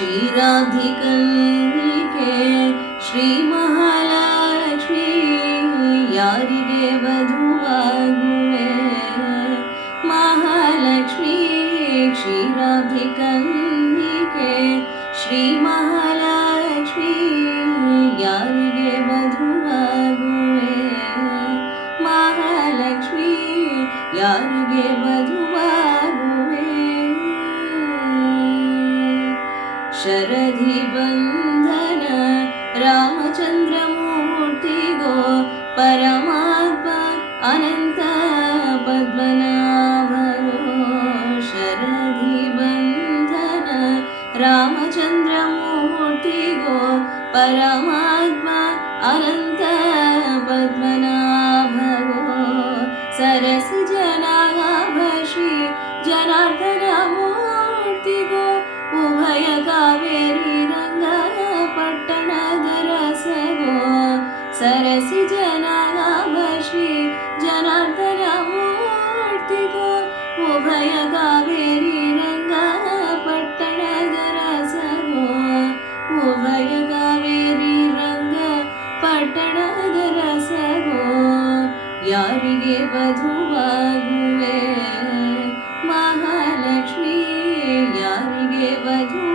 ಕ್ಷೀರಾಬ್ಧಿಕನ್ನಿಕೆ ಶ್ರೀ ಮಹಾಲಕ್ಷ್ಮಿ ಯಾರಿಗೆ ವಧುವಾಗುವೆ ಮಹಾಲಕ್ಷ್ಮಿ ಕ್ಷೀರಾಬ್ಧಿಕನ್ನಿಕೆ ಶ್ರೀ ಮಹಾಲಕ್ಷ್ಮಿ ಯಾರಿಗೆ ವಧುವಾಗುವೆ ಮಹಾಲಕ್ಷ್ಮಿ ಯಾರಿಗೆ ವಧುವಾಗುವೆ ಶರಧಿ ಬಂಧನ ರಾಮಚಂದ್ರ ಮೂರ್ತಿಗೋ ಪರಮಾತ್ಮ ಅನಂತ ಪದ್ಮನಾಭಗೋ ಶರಧಿ ಬಂಧನ ರಾಮಚಂದ್ರ ಮೂರ್ತಿಗೋ ಪರಮಾತ್ಮ ಅನಂತ ಪದ್ಮನಾಭಗೋ ಸರಸಿ ಜನಾಭ ಶ್ರೀ ಜನಾರ್ದನ ಮೂರ್ತಿಗೋ ಉಭಯ ಕಾವೇರಿ ರಂಗ ಪಟ್ಟಣದ ರಸಗೋ ಸರಸಿ ಜನಾಭ ಶ್ರೀ ಜನಾರ್ದನ ಮೂರ್ತಿಗೋ ಉಭಯ ಕಾವೇರಿ ರಂಗ ಪಟ್ಟಣದ ರಸಗೋ ಉಭಯ ಕಾವೇರಿ ರಂಗ ಪಟ್ಟಣದ ರಸಗೋ ಯಾರಿಗೆ ವಧುವಾಗುವೆ ಮಹಾಲಕ್ಷ್ಮಿ ಯಾರಿಗೆ ವಧು